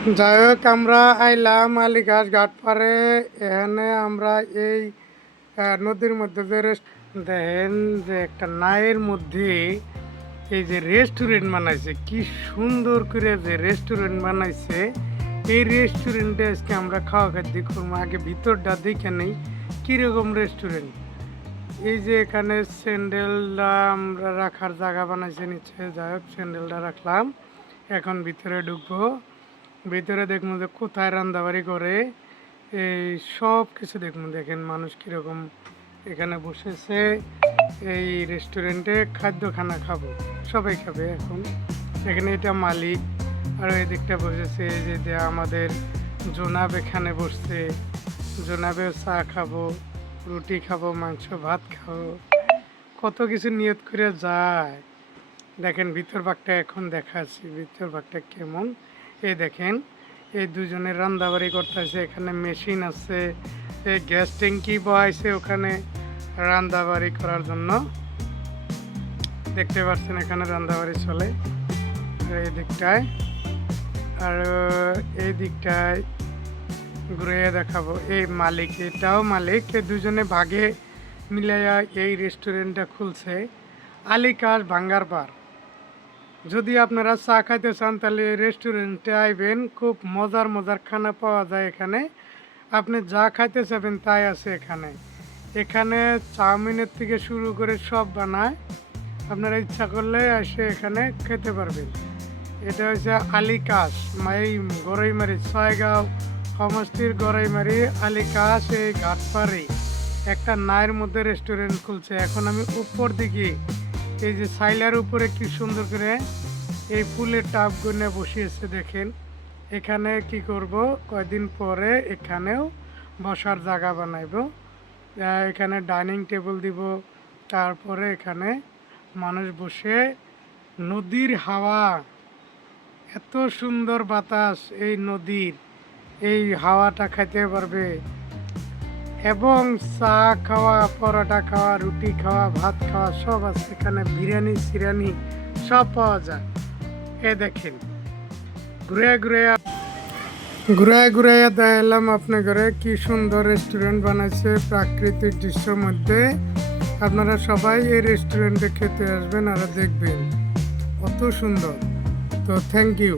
যাই হোক, আমরা আইলাম আলীঘাট ঘাট পারে। এখানে আমরা এই নদীর মধ্যে যে দেখেন যে একটা নায়ের মধ্যে এই যে রেস্টুরেন্ট বানাইছে, কি সুন্দর করে যে রেস্টুরেন্ট বানাইছে। এই রেস্টুরেন্টে আজকে আমরা খাওয়া খাদ্য করবো। আগে ভিতরটা দেখে নেই কীরকম রেস্টুরেন্ট। এই যে এখানে স্যান্ডেলটা আমরা রাখার জায়গা বানাইছে নিচে। যাই হোক, স্যান্ডেলটা রাখলাম, এখন ভিতরে ঢুকবো। ভিতরে দেখবো যে কোথায় রান্নাবাড়ি করে, এই সব কিছু দেখবো। দেখেন মানুষ কীরকম এখানে বসেছে। এই রেস্টুরেন্টে খানা খাবো, সবাই খাবে এখন। এখানে এটা মালিক, আর এই দিকটা বসেছে এই যে আমাদের জোনাব এখানে বসছে। জোনাবেও চা খাবো, রুটি খাবো, মাংস ভাত খাবো, কত কিছু নিয়ত করে যায়। দেখেন ভিতর ভাগটা এখন দেখাচ্ছি, ভিতর ভাগটা কেমন। এই দেখেন এই দুজনের রান্নাবাড়ি করতেছে। এখানে মেশিন আছে, এই গ্যাস ট্যাঙ্কি বহাইছে ওখানে রান্নাবাড়ি করার জন্য। দেখতে পাচ্ছেন এখানে রান্নাবাড়ি চলে এই দিকটায়। আর এই দিকটায় ঘুরে দেখাবো। এই মালিক, এটাও মালিক, এই দুজনে ভাগে মিলাইয়া এই রেস্টুরেন্টটা খুলছে, আলীঘাট ভাঙ্গার পার। যদি আপনারা চা খাইতে চান তাহলে এই রেস্টুরেন্টে আইবেন, খুব মজার মজার খানা পাওয়া যায় এখানে। আপনি যা খাইতে চাবেন তাই আছে এখানে। এখানে চাউমিনের থেকে শুরু করে সব বানায়, আপনারা ইচ্ছা করলে এসে এখানে খেতে পারবেন। এটা হচ্ছে আলীঘাট, এই গড়াইমারি, ছয়গাঁও সমষ্টির গড়াইমারি আলীঘাট এই ঘাটপাড়ে একটা নায়ের মধ্যে রেস্টুরেন্ট খুলছে। এখন আমি উপর দিকে এই যে সাইলার উপরে কি সুন্দর করে এই ফুলের টাব গুনে বসিয়েছে দেখেন। এখানে কি করব, কয়দিন পরে এখানেও বসার জায়গা বানাইব। এখানে ডাইনিং টেবিল দিব, তারপরে এখানে মানুষ বসে নদীর হাওয়া, এত সুন্দর বাতাস এই নদীর, এই হাওয়াটা খাইতে পারবে। এবং চা খাওয়া, পরোটা খাওয়া, রুটি খাওয়া, ভাত খাওয়া সব আছে এখানে। বিরিয়ানি সিরিয়ানি সব পাওয়া যায়। এ দেখেন ঘুরে ঘুরে দেখালাম আপনার ঘরে কি সুন্দর রেস্টুরেন্ট বানাইছে প্রাকৃতিক দৃশ্যের মধ্যে। আপনারা সবাই এই রেস্টুরেন্টে খেতে আসবেন আর দেখবেন কত সুন্দর। তো থ্যাংক ইউ।